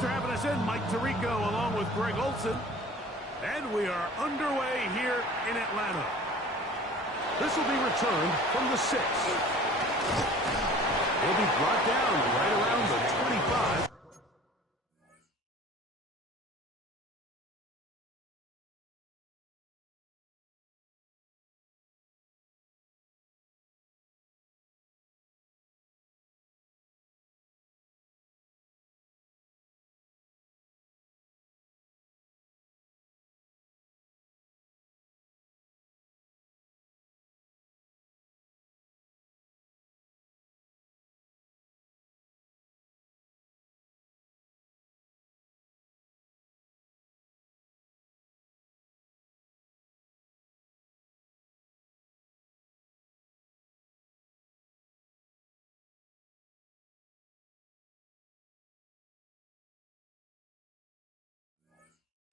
Thanks for having us in, Mike Tirico, along with Greg Olson. And we are underway here in Atlanta. This will be returned from the 6. He'll be brought down right around the 25.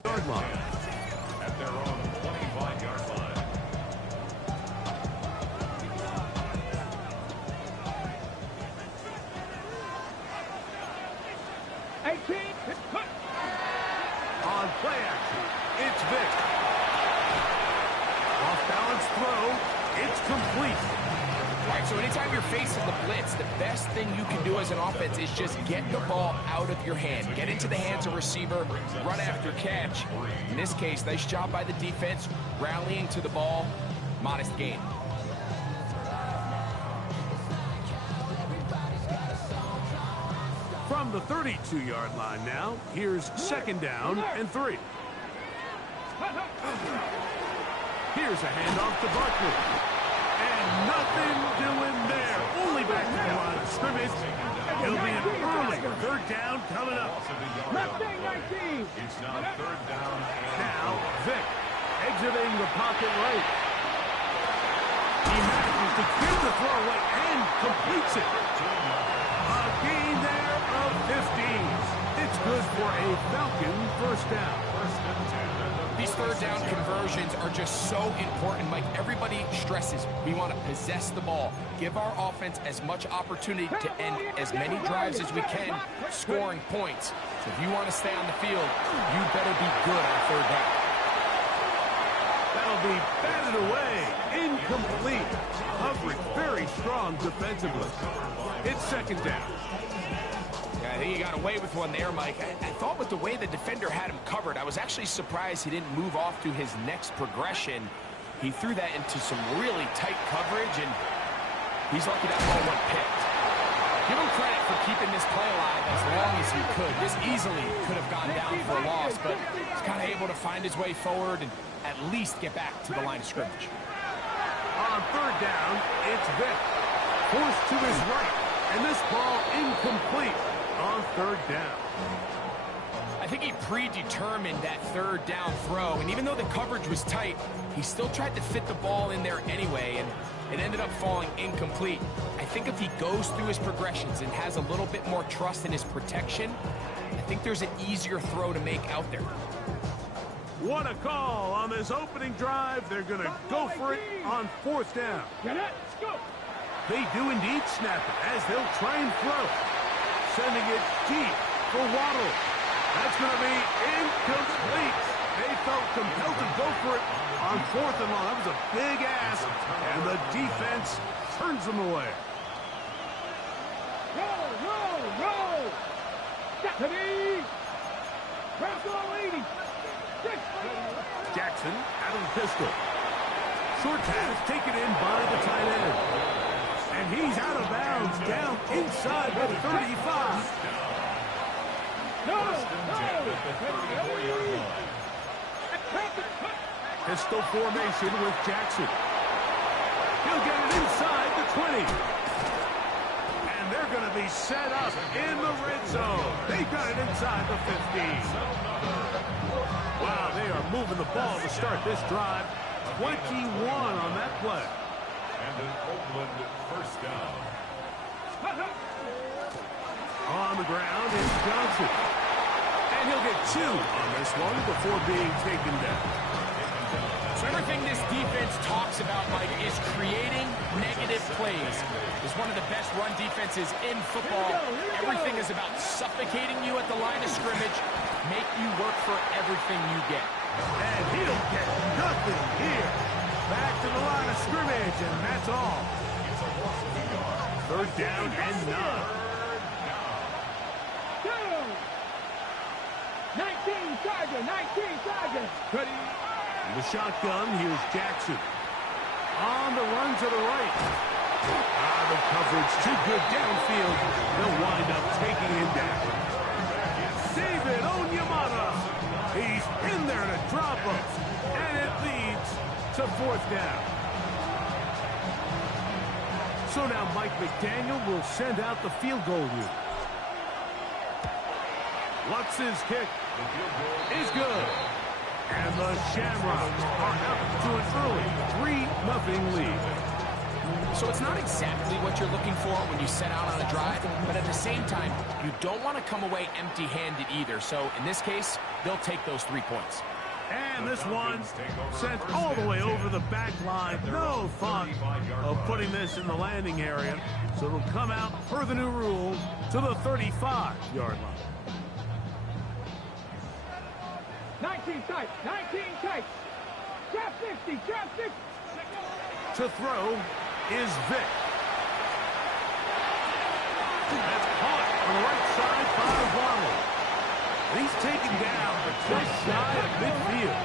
Yard line. At their own 25-yard line. On play action, it's Vic. Off balance throw, it's complete. All right, so anytime you're facing the blitz, the best thing you can do as an offense is just get the ball out of your hand. Get into the hands of receiver, run after catch. In this case, nice job by the defense, rallying to the ball, modest gain. From the 32-yard line now, here's 2nd down and 3. Here's a handoff to Barkley. And nothing doing there. Only back to the line of scrimmage. It'll be an early 3rd down coming up. It's now 3rd down. Now, Vic exiting the pocket right. He manages to give the throw away and completes it. A gain there of 15. It's good for a Falcon 1st down. These 3rd down conversions are just so important, Mike. Everybody stresses we want to possess the ball, give our offense as much opportunity to end as many drives as we can, scoring points. So if you want to stay on the field, you better be good on 3rd down. That'll be batted away. Incomplete. Coverage very strong defensively. It's 2nd down. I think he got away with one there, Mike. I thought with the way the defender had him covered, I was actually surprised he didn't move off to his next progression. He threw that into some really tight coverage, and he's lucky that ball went picked. Give him credit for keeping this play alive as long as he could. This easily could have gone down for a loss, but he's kind of able to find his way forward and at least get back to the line of scrimmage. On 3rd down, it's Vic. Forced to his right, and this ball incomplete. On 3rd down. I think he predetermined that 3rd down throw, and even though the coverage was tight, he still tried to fit the ball in there anyway, and it ended up falling incomplete. I think if he goes through his progressions and has a little bit more trust in his protection, I think there's an easier throw to make out there. What a call on this opening drive. They're going to go for it on 4th down. They do indeed snap it as they'll try and throw. Sending it deep for Waddle. That's going to be incomplete. They felt compelled to go for it on 4th and long. That was a big ask, and the defense turns them away. Roll! Jackson out of the pistol. Short pass taken in by the tight end. And he's out of bounds, down inside the 35. Pistol formation with Jackson. He'll get it inside the 20. And they're going to be set up in the red zone. They got it inside the 15. Wow, they are moving the ball to start this drive. 21 on that play. And an Oakland 1st down. On the ground is Johnson. And he'll get 2 on this one before being taken down. So Everything this defense talks about, Mike, is creating negative plays. It's one of the best run defenses in football. Everything is about suffocating you at the line of scrimmage, make you work for everything you get. And he'll get nothing here. Back to the line of scrimmage, and that's all. Third down and 9. 19 Charger, 19 Charger. Ready? In the shotgun, here's Jackson. On the run to the right. The coverage too good downfield. They'll wind up taking him down. David Onyemata. He's in there to drop him. And it leads to 4th down. So now Mike McDaniel will send out the field goal unit. Lutz's kick is good. And the Shamrocks are up to an early 3-0 lead. So it's not exactly what you're looking for when you set out on a drive, but at the same time, you don't want to come away empty-handed either. So in this case, they'll take those 3 points. And this one sent all the way over the back line. No thought of putting this in the landing area. So it'll come out per the new rule to the 35-yard line. 19 tight, 19 tight. Trap 50, trap 50. To throw is Vick. That's caught on the right side by Waddle. And he's taken down just shy of midfield.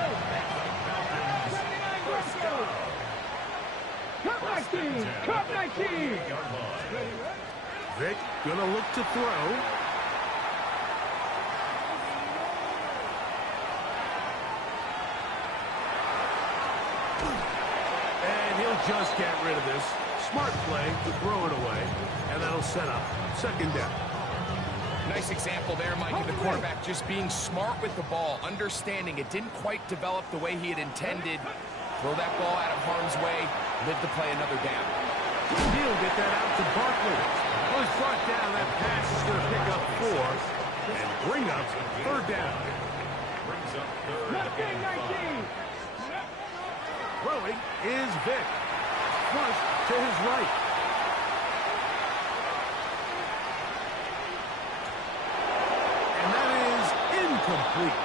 79, Cup 19, Cup 19. Vick gonna look to throw. Just get rid of this. Smart play to throw it away, and that'll set up 2nd down. Nice example there, Mike, of the quarterback just being smart with the ball, understanding it didn't quite develop the way he had intended. Throw that ball out of harm's way, live to play another down. He'll get that out to Barkley. Was brought down. That pass is going to pick up 4 and bring up 3rd down. Brings up 3rd and 5. Throwing is Vick. Flush to his right. And that is incomplete.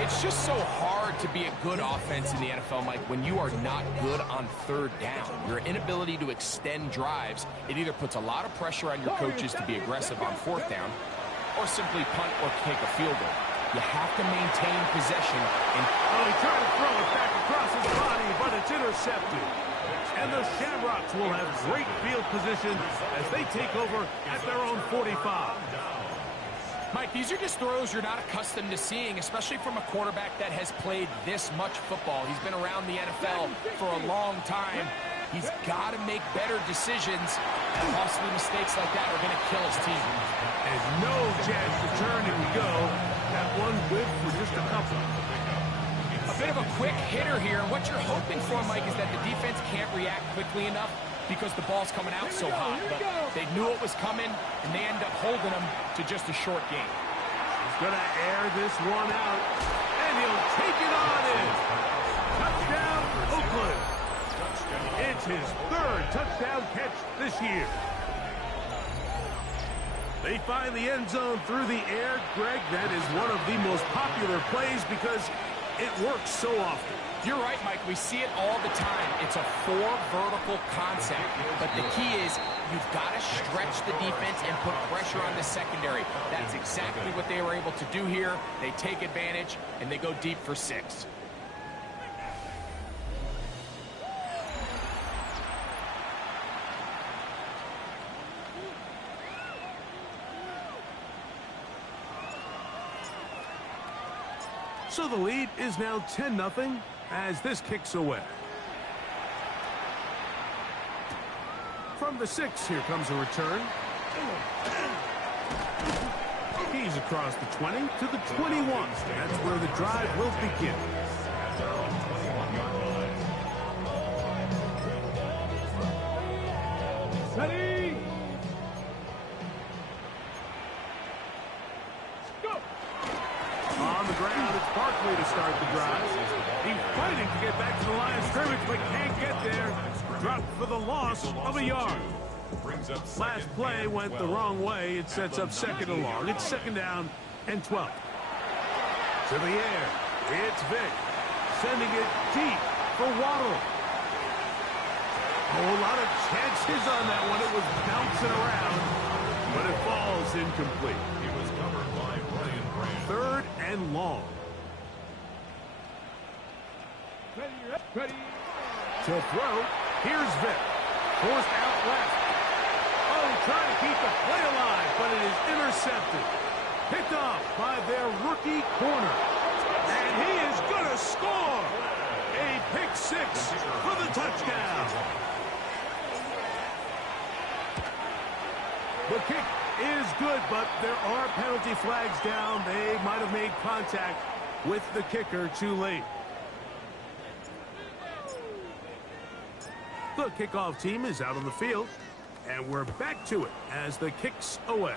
It's just so hard to be a good offense in the NFL, Mike, when you are not good on 3rd down. Your inability to extend drives, it either puts a lot of pressure on your coaches to be aggressive on 4th down or simply punt or kick a field goal. You have to maintain possession. He tried to throw it back across his body, but it's intercepted. And the Shamrocks will have great field position as they take over at their own 45. Mike, these are just throws you're not accustomed to seeing, especially from a quarterback that has played this much football. He's been around the NFL for a long time. He's got to make better decisions. Costly mistakes like that are going to kill his team. And no chance to turn, and we go. That one good for just a couple. A bit of a quick hitter here. What you're hoping for, Mike, is that the defense can't react quickly enough because the ball's coming out so hot. But they knew it was coming, and they end up holding them to just a short game. He's going to air this one out, and he'll take it on in. Touchdown, Oakland. It's his 3rd touchdown catch this year. They find the end zone through the air. Greg, that is one of the most popular plays because it works so often. You're right, Mike. We see it all the time. It's a 4 vertical concept. But the key is you've got to stretch the defense and put pressure on the secondary. That's exactly what they were able to do here. They take advantage, and they go deep for 6. So the lead is now 10-0 as this kicks away. From the 6, here comes a return. He's across the 20 to the 21. That's where the drive will begin. Ready? Go! On on the ground. It's Barkley to start the drive. He's fighting to get back to the line of scrimmage, but can't get there. Dropped for the loss of a yard. Last play went the wrong way. It sets up second and long. It's second down and 12. To the air. It's Vick. Sending it deep for Waddle. Oh, a lot of chances on that one. It was bouncing around, but it falls incomplete. He was covered by Brian Grant. Third and long. Ready. To throw. Here's Vick. Forced out left. Oh, trying to keep the play alive, but it is intercepted. Picked off by their rookie corner. And he is going to score. A pick six for the touchdown. The kick is good, but there are penalty flags down. They might have made contact with the kicker too late. The kickoff team is out on the field, and we're back to it as the kick's away.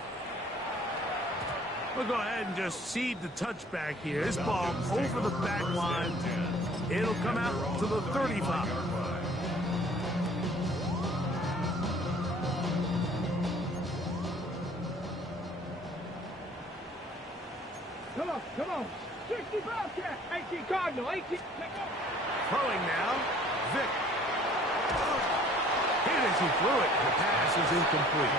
We'll go ahead and just cede the touchback here. This ball over the back line. It'll come out to the 35. Come on. 65 cat. 18 Cardinal. 18. Throwing now. Vick. Hit as he threw it. The pass is incomplete.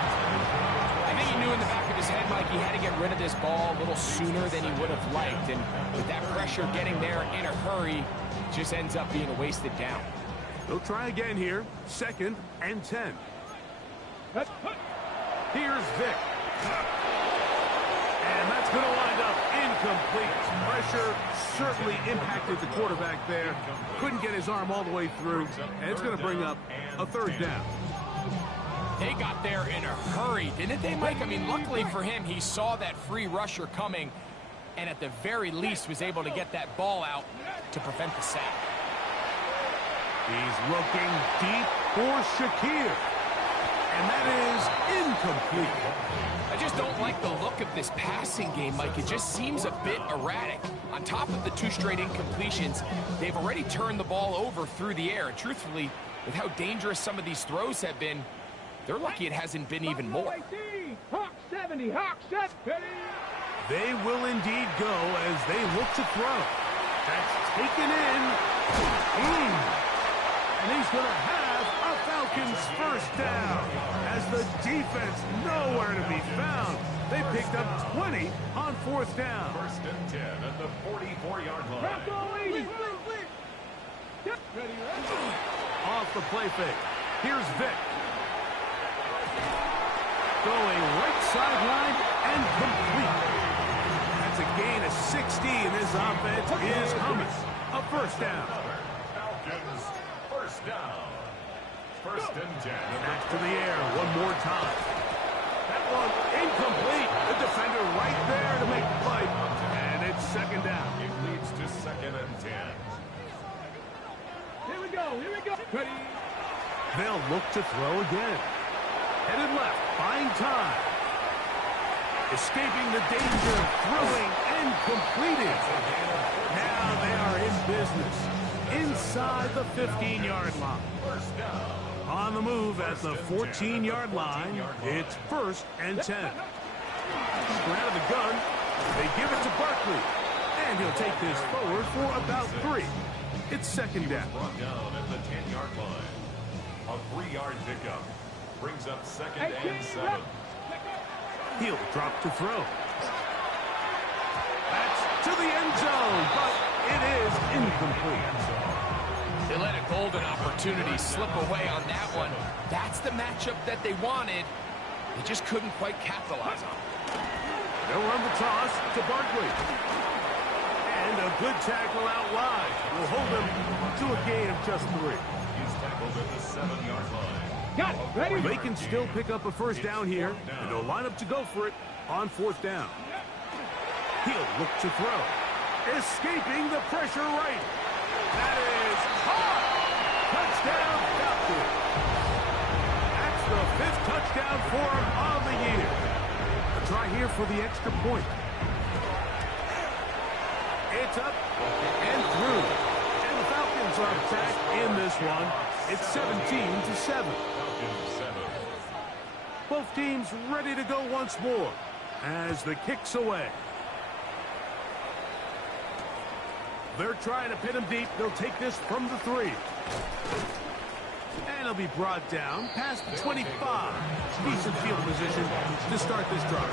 I think he knew in the back of his head, Mike, he had to get rid of this ball a little sooner than he would have liked. And with that pressure getting there in a hurry, it just ends up being a wasted down. They'll try again here. Second and 10. Here's Vick. And that's going to wind up incomplete. Pressure certainly impacted the quarterback there. Couldn't get his arm all the way through. And it's going to bring up a third down. They got there in a hurry, didn't they, Mike? I mean, luckily for him, he saw that free rusher coming and at the very least was able to get that ball out to prevent the sack. He's looking deep for Shakir. And that is incomplete. I just don't like the look of this passing game, Mike. It just seems a bit erratic. On top of the two straight incompletions, they've already turned the ball over through the air. And truthfully, with how dangerous some of these throws have been, they're lucky it hasn't been even more. Hawk 70, Hawk 70. They will indeed go as they look to throw. That's taken in. And he's going to have a Falcons first down as the defense nowhere to be found. They picked up 20 on fourth down. First and 10 at the 44-yard line. Off the play fake. Here's Vick. Going right sideline and complete. That's a gain of 60, and this offense is humming. A first down. Falcons first down. First and 10. Back to the air one more time. That one incomplete. The defender right there to make the play. And it's second down. It leads to second and 10. Here we go. Ready. They'll look to throw again. Headed left, buying time. Escaping the danger, throwing and completing. Now they are in business. Inside the 15-yard line. First down. On the move at the 14-yard line, it's first and 10. Out of the gun, they give it to Barkley. And he'll take this forward for about 3. It's second down. Brought down at the 10-yard line. A 3-yard pickup. Brings up second and 7. He'll drop to throw. That's to the end zone, but it is incomplete. They let a golden opportunity slip away on that one. That's the matchup that they wanted. They just couldn't quite capitalize on it. They'll run the toss to Barkley. And a good tackle out wide will hold him to a gain of just 3. He's tackled at the 7-yard line. Got it. Ready. They can still pick up a first down here, and they'll line up to go for it on fourth down. He'll look to throw. Escaping the pressure right. That is hard. Touchdown, Falcons. That's the 5th touchdown for him on the year. A try here for the extra point. It's up and through. And the Falcons are back in this one. It's 17-7. Both teams ready to go once more as the kick's away. They're trying to pin him deep. They'll take this from the 3. And he'll be brought down past the 25. Decent field position to start this drive.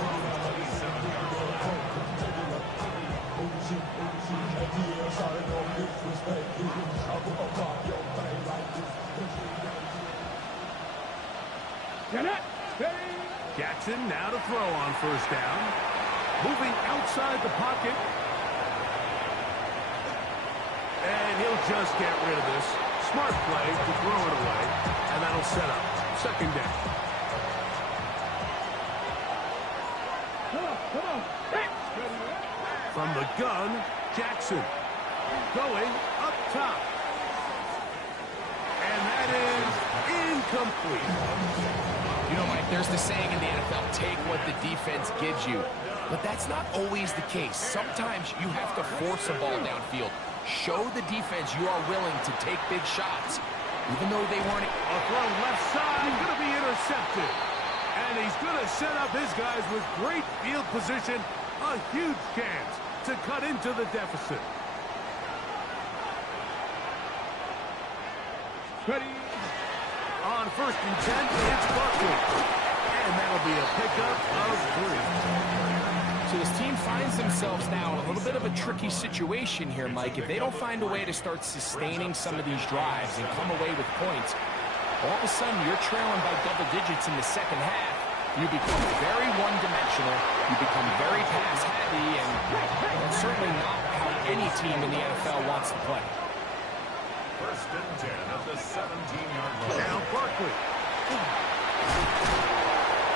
Jackson now to throw on first down. Moving outside the pocket. And he'll just get rid of this. Smart play to throw it away. And that'll set up second down. Come on. From the gun, Jackson. Going up top. And that is incomplete. You know, Mike, there's the saying in the NFL, take what the defense gives you. But that's not always the case. Sometimes you have to force a ball downfield. Show the defense you are willing to take big shots, even though they weren't. A throw left side, going to be intercepted. And he's going to set up his guys with great field position. A huge chance to cut into the deficit. Ready. On first and 10, it's Buckley. And that'll be a pickup of 3. So this team finds themselves now in a little bit of a tricky situation here, Mike. If they don't find a way to start sustaining some of these drives and come away with points, all of a sudden you're trailing by double digits in the second half. You become very one-dimensional. You become very pass-heavy, and that's certainly not how any team in the NFL wants to play. First and 10 at the 17-yard line. Now Barkley.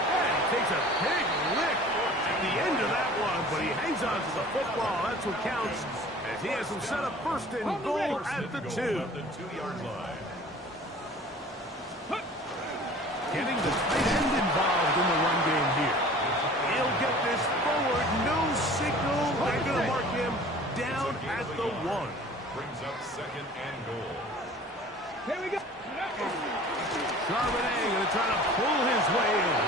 And he takes a big lick at the end of that one, but he hangs on to the football. That's what counts, as he has him set up first and goal at the 2. At the 2-yard line. Getting the tight end involved in the run game here. He'll get this forward. No signal. They're going to mark him down at the 1. Brings up second and goal. Here we go. Charbonnet going to try to pull his way in.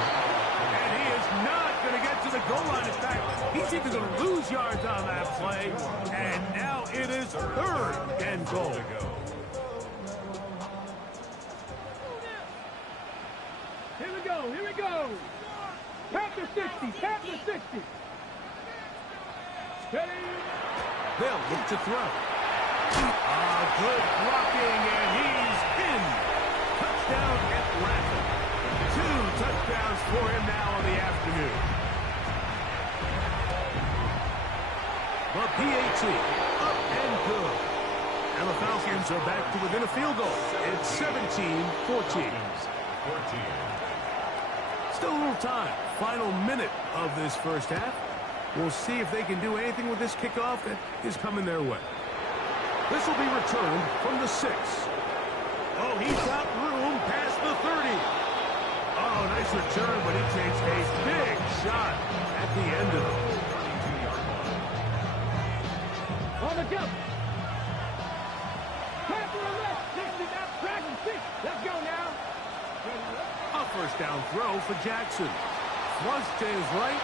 And he is not going to get to the goal line. In fact, he's even going to lose yards on that play. And now it is third and goal. Here we go. Panther 60. Ready. They'll look to throw. Good blocking, and he's in. Touchdown, Atlanta. 2 touchdowns for him now on the afternoon. The PAT, up and good. And the Falcons are back to within a field goal. It's 17-14. Still a little time. Final minute of this first half. We'll see if they can do anything with this kickoff that is coming their way. This will be returned from the 6. Oh, he's got room past the 30. Oh, nice return, but he takes a big shot at the end of it. On the jump. Panther left. 60 now. Dragon 6. Let's go now. A first down throw for Jackson. Flush to his right.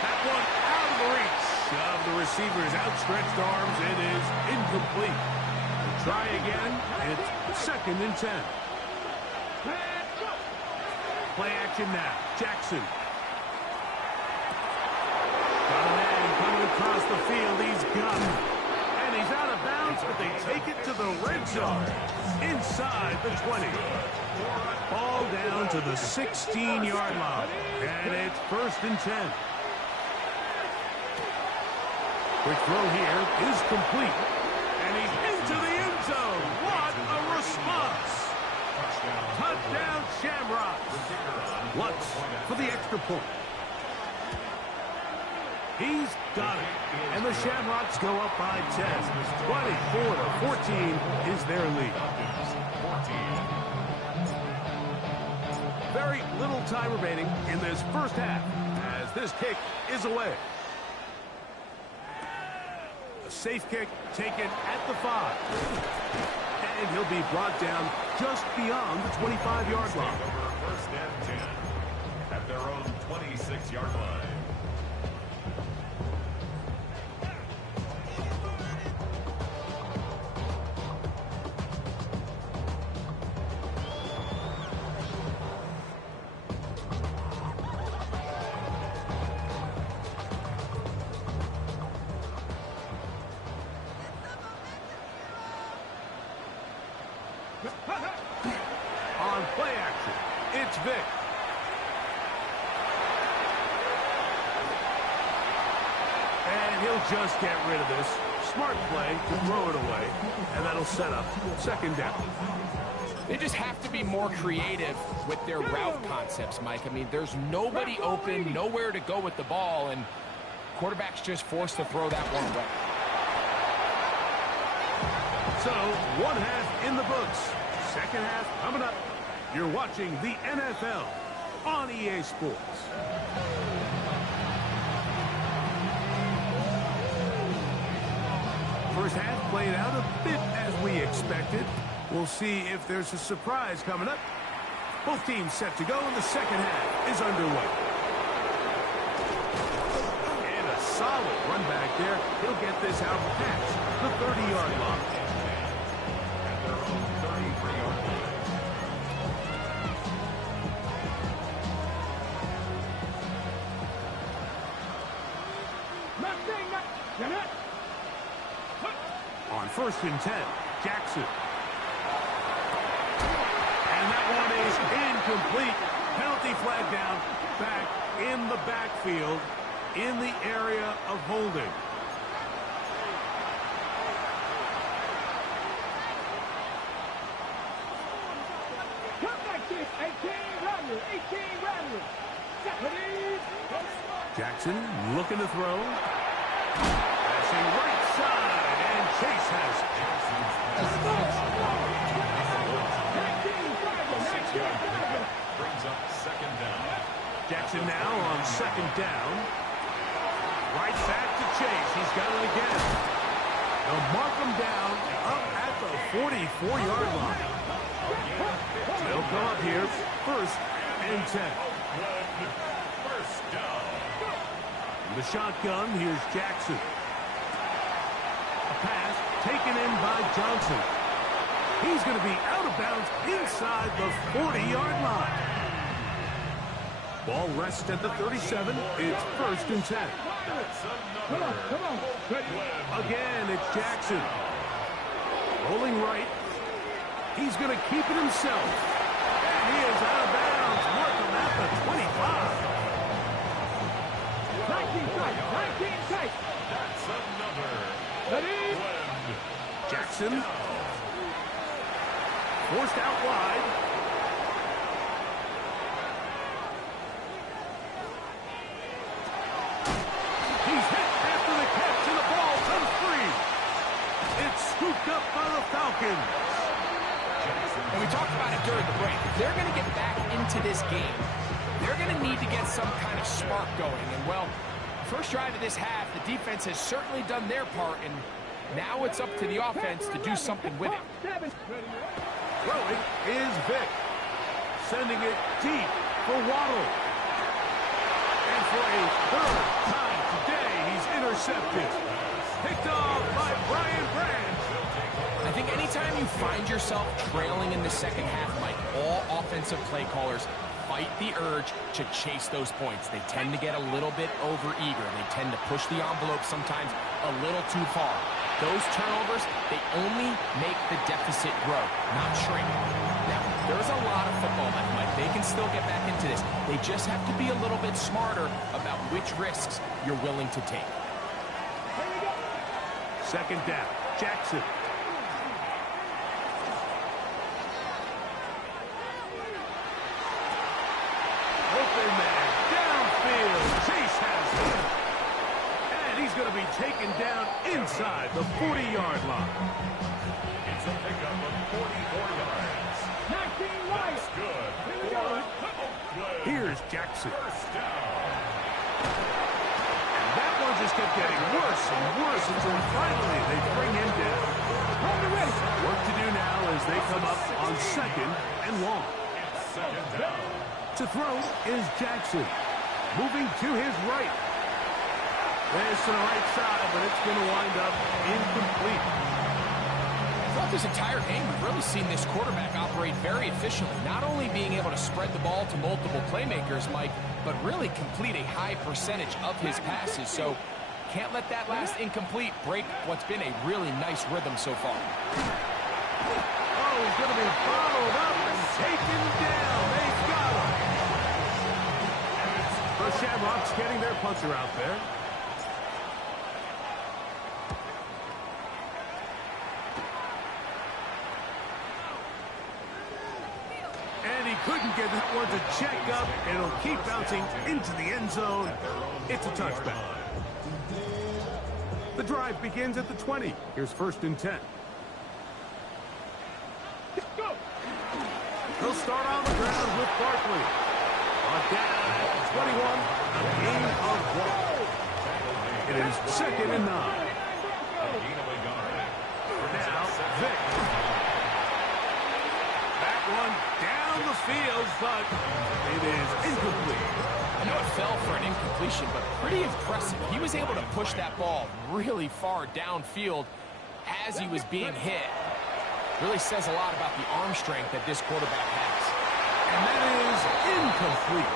That one out of the reach of the receiver's outstretched arms. It is incomplete. Try again. It's second and 10. Play action now. Jackson. Got a man coming across the field. He's got him. And he's out of bounds, but they take it to the red zone. Inside the 20. Ball down to the 16-yard line. And it's first and 10. Quick throw here is complete. And he's into the end zone. What a response. Touchdown, Shamrock. Lutz for the extra point. He's got it. And the Shamrocks go up by 10. 24-14 is their lead. Very little time remaining in this first half as this kick is away. A safe kick taken at the 5. And he'll be brought down just beyond the 25-yard line. First and 10 at their own 26-yard line. On play action, it's Vic. And he'll just get rid of this. Smart play to throw it away, and that'll set up second down. They just have to be more creative with their route concepts, Mike. I mean, there's nobody open, nowhere to go with the ball, and quarterback's just forced to throw that one away. So, one half in the books. Second half coming up. You're watching the NFL on EA Sports. First half played out a bit as we expected. We'll see if there's a surprise coming up. Both teams set to go, and the second half is underway. And a solid run back there. He'll get this out past the 30-yard line. On first and 10, Jackson. And that one is incomplete. Penalty flag down, back in the backfield, in the area of holding. Jackson looking to throw. Passing right side, and Chase has it. Brings up second down. Jackson now on second down. Right back to Chase. He's got it again. They'll mark him down up at the 44-yard line. They'll go up here first and 10. First down. The shotgun, here's Jackson. A pass taken in by Johnson. He's going to be out of bounds inside the 40-yard line. Ball rests at the 37. It's first and 10. Come on. Again, it's Jackson. Rolling right. He's going to keep it himself. And he is out of bounds. Mark him at the 25. 19 tight. That's another. Ready? Jackson. Forced out wide. He's hit after the catch, and the ball comes free. It's scooped up by the Falcons. And we talked about it during the break. If they're going to get back into this game, they're going to need to get some kind of spark going. And, well, first drive of this half, the defense has certainly done their part, and now it's up to the offense to do something with it. Throwing is Vic. Sending it deep for Waddle. And for a third time today, he's intercepted. Picked off by Brian Branch. I think anytime you find yourself trailing in the second half, Mike, all offensive play callers fight the urge to chase those points. They tend to get a little bit overeager. They tend to push the envelope sometimes a little too far. Those turnovers, they only make the deficit grow, not shrink. Now, there's a lot of football left, Mike. They can still get back into this. They just have to be a little bit smarter about which risks you're willing to take. Second down, Jackson. Open man, downfield. Chase has it. And he's going to be taken down inside the 40-yard line. It's a pickup of 44 yards. 19 right. That's good. Here we go. Here's Jackson. First down. And that one just kept getting worse and worse until finally they bring him down. Work to do now as they come up on 2nd and long. To throw is Jackson. Moving to his right. There's to the right side, but it's going to wind up incomplete. Throughout this entire game, we've really seen this quarterback operate very efficiently, not only being able to spread the ball to multiple playmakers, Mike, but really complete a high percentage of his passes. So can't let that last incomplete break what's been a really nice rhythm so far. Oh, he's going to be followed up and taken down. They've got him. The Shamrocks getting their punter out there. And he couldn't get that one to check up. It'll keep bouncing into the end zone. It's a touchback. The drive begins at the 20. Here's 1st and 10. He'll start on the ground with Barkley. On down at the 21, a gain of 1. It is 2nd and 9. Now, Vic. That one down the field, but it is incomplete. I know it fell for an incompletion, but pretty impressive. He was able to push that ball really far downfield as he was being hit. Really says a lot about the arm strength that this quarterback has. And that is incomplete.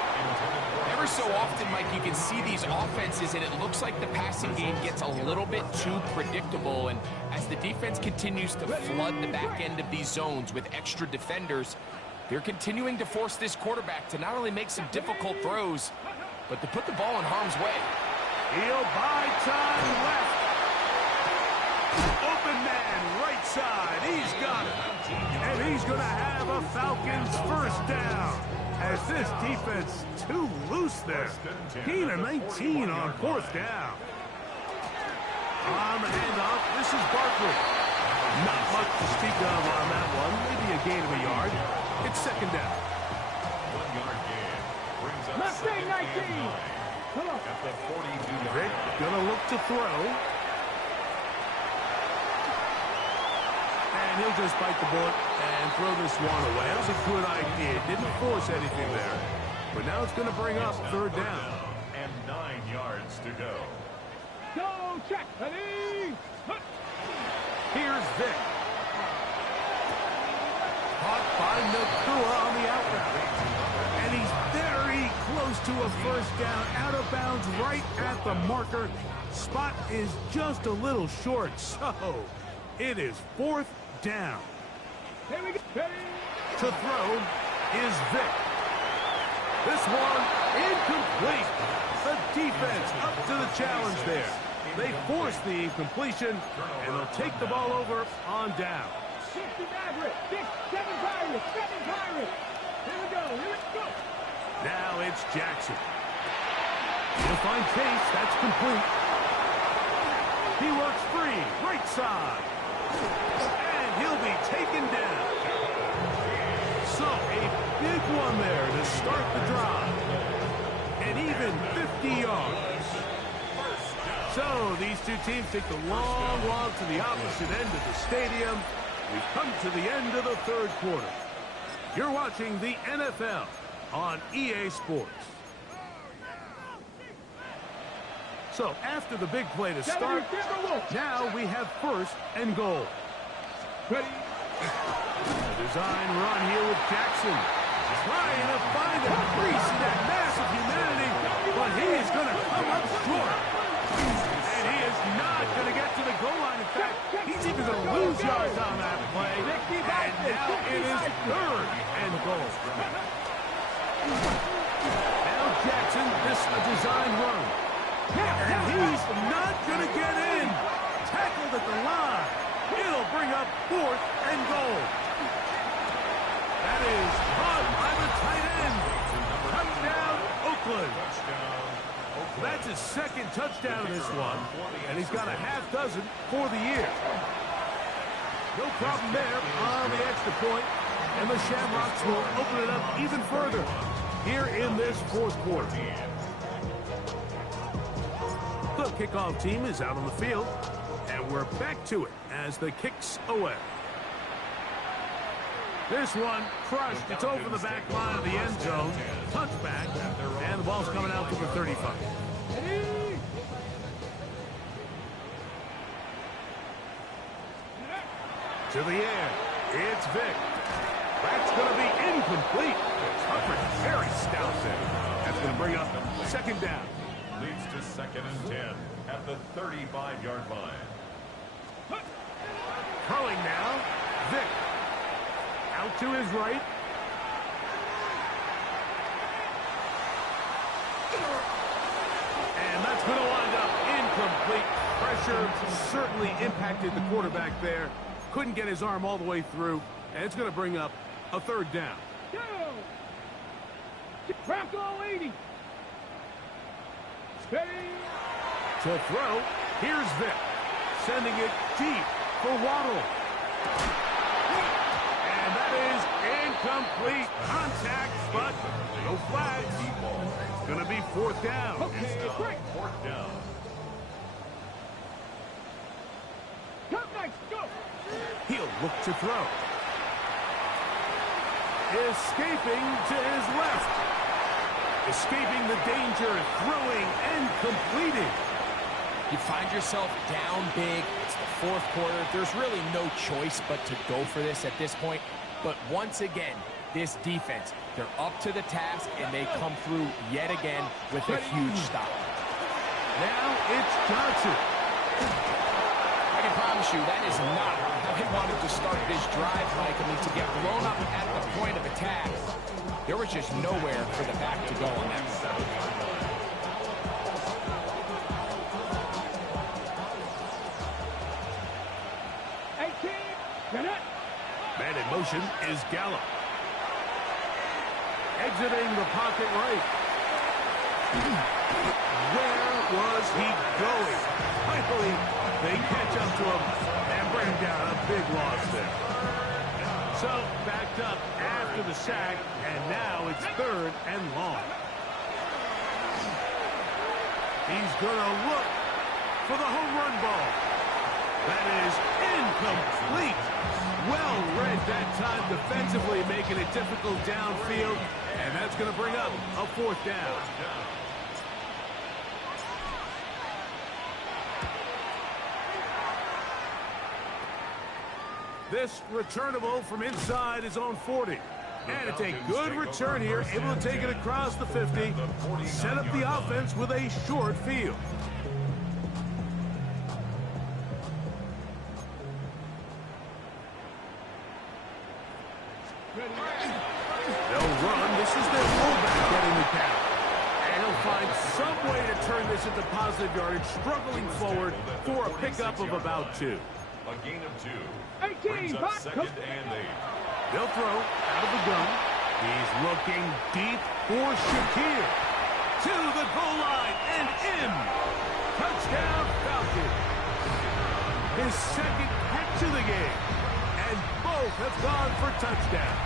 Ever so often, Mike, you can see these offenses, and it looks like the passing game gets a little bit too predictable. And as the defense continues to flood the back end of these zones with extra defenders, they're continuing to force this quarterback to not only make some difficult throws, but to put the ball in harm's way. He'll buy time left. Open man, right side. He's got it. And he's going to have a Falcons 1st down. As this defense too loose there. Gain of 19 on 4th down. On the handoff, this is Barkley. Not much to speak of on that one. Maybe a gain of a yard. It's 2nd down. 1-yard gain brings up Mustang 19. Come on. at the 42-yard Vic gonna look to throw. And he'll just bite the bullet and throw this one away. That was a good idea. Didn't force anything there. But now it's going to bring up 3rd down. And 9 yards to go. Go check. Ready. Here's Vic. Caught by Nakua on the out route. And he's very close to a 1st down. Out of bounds right at the marker. Spot is just a little short. So it is 4th down. Here we go. To throw is Vic. This one incomplete. The defense up to the challenge there. They force the incompletion, and they'll take the ball over on down. 60 Maverick. 6, 7 Pirates. 7 Pirates. Here we go. Here we go. Now it's Jackson. He'll find Case. That's complete. He works free. Right side. And he'll be taken down. So a big one there to start the drive. And even 50 yards. So these two teams take the long walk to the opposite end of the stadium. We've come to the end of the 3rd quarter. You're watching the NFL on EA Sports. So after the big play to start, now we have 1st and goal. Ready. A design run here with Jackson. Trying to find a crease in that mass of humanity, but he is going to come up short. And he is not going to get to the goal line. In fact, he's even going to lose yards on that play. And now it is 3rd and goal. Now Jackson, this a design run. And he's not going to get in. Tackled at the line. It'll bring up 4th and goal. That is caught by the tight end. Touchdown, Oakland. That's his 2nd touchdown of this one. And he's got a half dozen for the year. No problem there on the extra point. And the Shamrocks will open it up even further here in this 4th quarter. The kickoff team is out on the field. And we're back to it as the kick's away. This one crushed. It's over the back line of the end zone. Touchback. And the ball's coming out to the 35. To the air. It's Vick. That's going to be incomplete. Coverage very stout there. That's going to bring up second down. Leads to 2nd and 10 at the 35-yard line. Throwing now. Vick. Out to his right. And that's going to wind up incomplete. Pressure certainly impacted the quarterback there. Couldn't get his arm all the way through. And it's going to bring up a third down. Bronco 80. Steady. To throw, here's Vick. Sending it deep for Waddle. And that is incomplete. Contact, but no flags. It's going to be fourth down. Okay, great. Fourth down. Come next, go. He'll look to throw. Escaping to his left. Escaping the danger, throwing and completing. You find yourself down big. It's the fourth quarter. There's really no choice but to go for this at this point. But once again, this defense, they're up to the task, and they come through yet again with a huge stop. Now it's Johnson. I can promise you that is not how he wanted to start this drive, Mike. I mean, to get blown up at the point of attack, there was just nowhere for the back to go on that one. Man in motion is Gallup. Exiting the pocket right. Where was he going? I believe they catch up to him and bring him down. A big loss there. So backed up after the sack, and now it's third and long. He's going to look for the home run ball. That is incomplete. Well read that time defensively, making it difficult downfield, and that's going to bring up a fourth down. This returnable from inside his own 40. And it's a good return here, able to take it across the 50, set up the offense with a short field. They'll run. This is their fullback getting the count. And he'll find some way to turn this into positive yardage, struggling forward for a pickup of about 2. A gain of 2. 18, Brings up 2nd and 8. They'll throw out of the gun. He's looking deep for Shakir. To the goal line and in. Touchdown, Falcons. His second catch of the game. And both have gone for touchdown.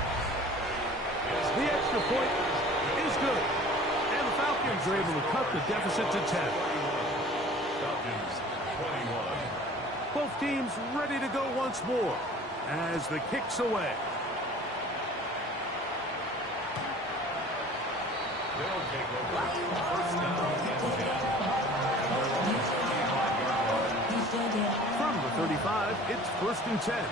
The extra point is good. And the Falcons are able to cut the deficit to 10. Falcons 21. Both teams ready to go once more as the kick's away. They'll take over. First down and 10. From the 35, it's 1st and 10.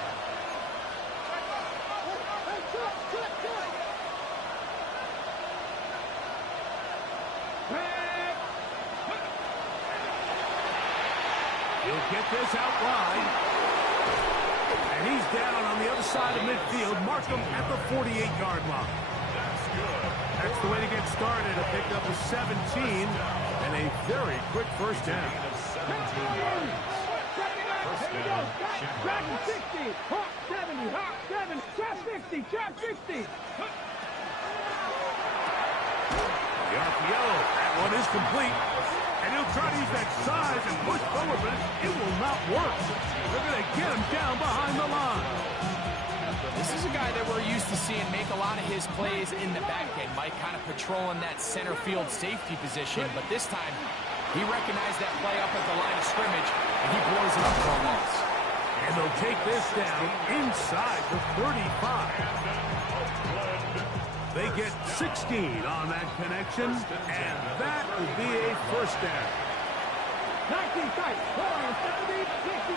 He'll get this out wide. And he's down on the other side of midfield. Mark him at the 48-yard line. That's good. That's the way to get started. A pickup of 17 and a very quick first down. Gain of 17 yards. First down, Track Shamrock. 60, Hawk 70, Hawk 7, trap 60, trap 60. The RPO, that one is complete. And he'll try to use that size and push forward, but it will not work. They're going to get him down behind the line. This is a guy that we're used to seeing make a lot of his plays in the back end. Mike kind of patrolling that center field safety position, but this time He recognized that play up at the line of scrimmage, and he blows it up for a loss. And they'll take this down inside the 35. They get 16 on that connection, and that will be a first down. 19 tight, 70, 60,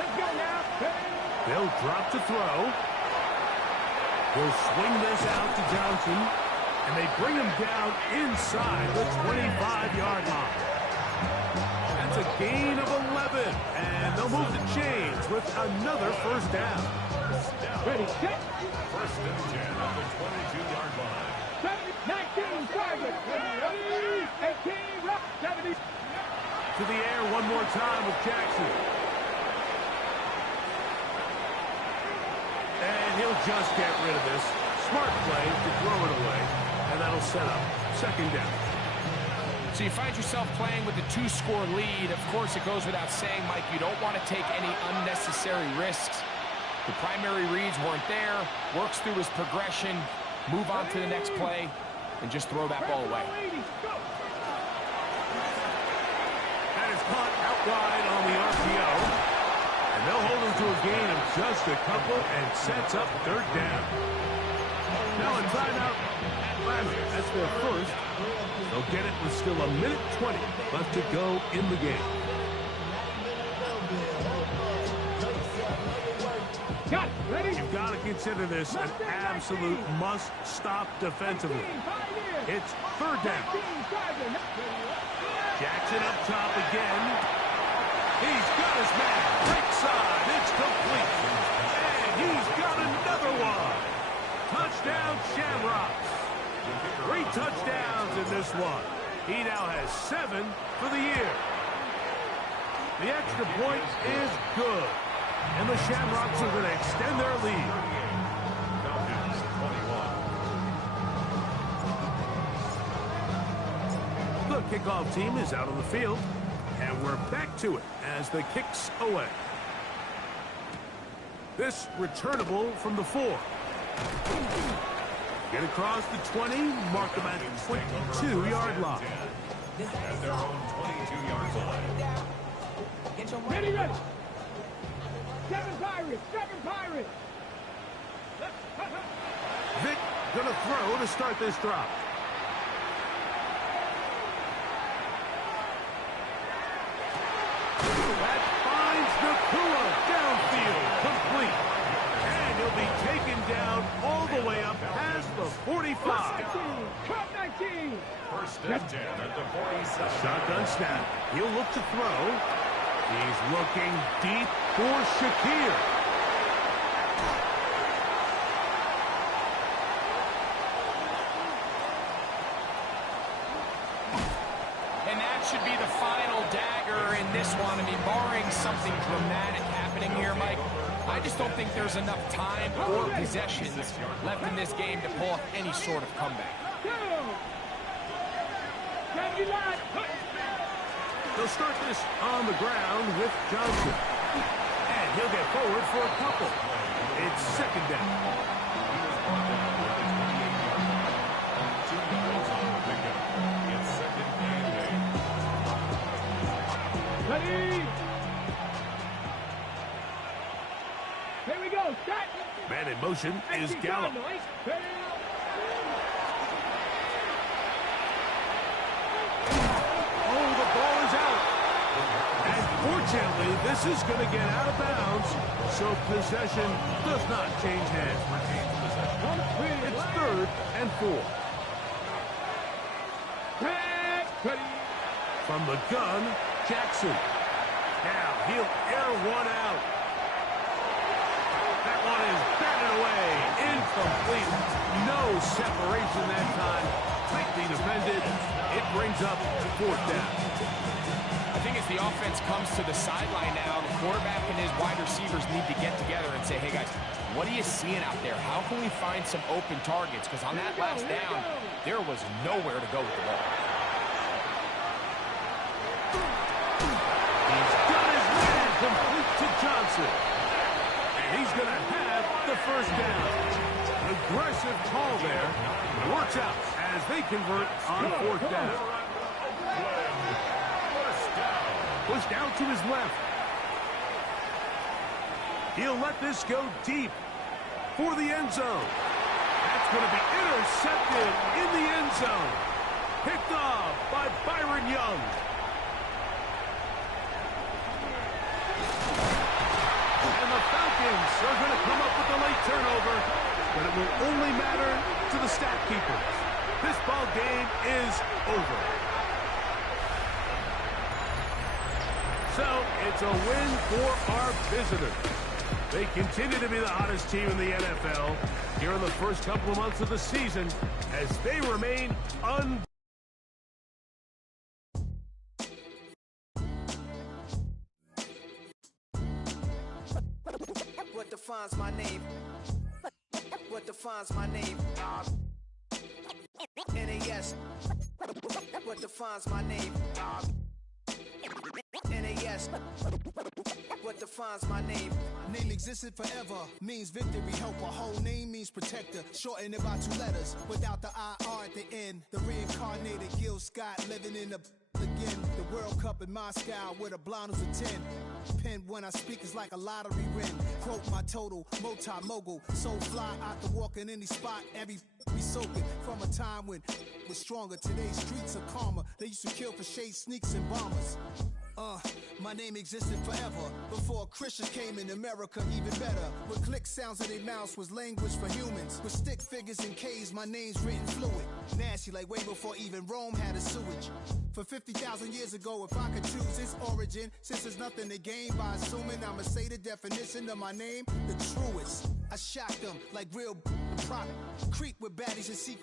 let's go now. They'll drop to throw. He'll swing this out to Johnson, and they bring him down inside the 25-yard line. That's a gain of 11, and they'll move the chains with another first down. Ready, set. First and 10 at the 22-yard line. 19, target. 18, rock, 70. To the air one more time with Jackson. And he'll just get rid of this. Smart play to throw it away, and that'll set up second down. So you find yourself playing with a 2-score lead. Of course, it goes without saying, Mike, you don't want to take any unnecessary risks. The primary reads weren't there. Works through his progression, move on to the next play, and just throw that ball away. That is caught out wide on the RPO. And they'll hold him to a gain of just a couple and sets up third down. Now a timeout. That's their first. They'll get it with still a minute 20 left to go in the game. Got it. Ready? You've got to consider this an absolute must-stop defensively. It's third down. Jackson up top again. He's got his man. Right side. It's complete. And he's got another one. Touchdown, Shamrock. 3 touchdowns in this one. He now has 7 for the year. The extra point is good. And the Shamrocks are going to extend their lead. Falcons 21. The kickoff team is out on the field. And we're back to it as the kicks away. This returnable from the 4. Get across the 20, mark them at the 22-yard line. At their own 22-yard line. Ready, ready. 7 Pirates, 7 Pirates. Vic going to throw to start this drive. That finds Nakua downfield, complete. And he'll be taken down all the way up past the 45. 19. First and 10 at the 47. Shotgun snap. He'll look to throw. He's looking deep for Shakir. And that should be the final dagger in this one. I mean, barring something dramatic happening here, Mike, I just don't think there's enough time or possessions left in this game to pull off any sort of comeback. They'll start this on the ground with Johnson. And he'll get forward for a couple. It's second down. It's second and 8. Ready. Here we go. Start. Man in motion is Gallup. Fortunately, this is going to get out of bounds, so possession does not change hands. It's third and 4. From the gun, Jackson. Now he'll air one out. That one is batted away. Incomplete. No separation that time. Tightly defended. It brings up fourth down. I think as the offense comes to the sideline now, the quarterback and his wide receivers need to get together and say, hey, guys, what are you seeing out there? How can we find some open targets? Because on that last down, there was nowhere to go with the ball. He's got his man complete to Johnson. And he's going to have the first down. Aggressive call there. Works out as they convert on fourth down. Pushed out to his left. He'll let this go deep for the end zone. That's going to be intercepted in the end zone. Picked off by Byron Young. And the Falcons are going to come up with a late turnover, but it will only matter to the stat keepers. This ball game is over. So it's a win for our visitors. They continue to be the hottest team in the NFL here in the first couple of months of the season as they remain What defines my name? What defines my name? NAS. What defines my name? NAS. What defines my name? Name existed forever, means victory, helper. Whole name means protector, shortened it by 2 letters, without the IR at the end. The reincarnated Gil Scott living in the again. The World Cup in Moscow with a blind who's a 10. Pen when I speak is like a lottery win. Quote my total, multi-mogul. So fly out to walk in any spot, every be soaking. From a time when was stronger, today's streets are calmer. They used to kill for shade sneaks and bombers. My name existed forever. Before Christians came in America, even better. With click sounds in their mouths was language for humans. With stick figures and K's, my name's written fluid. Nasty like way before even Rome had a sewage. For 50,000 years ago, if I could choose its origin, since there's nothing to gain by assuming I'ma say the definition of my name, the truest. I shock them like real prop. Creep with baddies and secret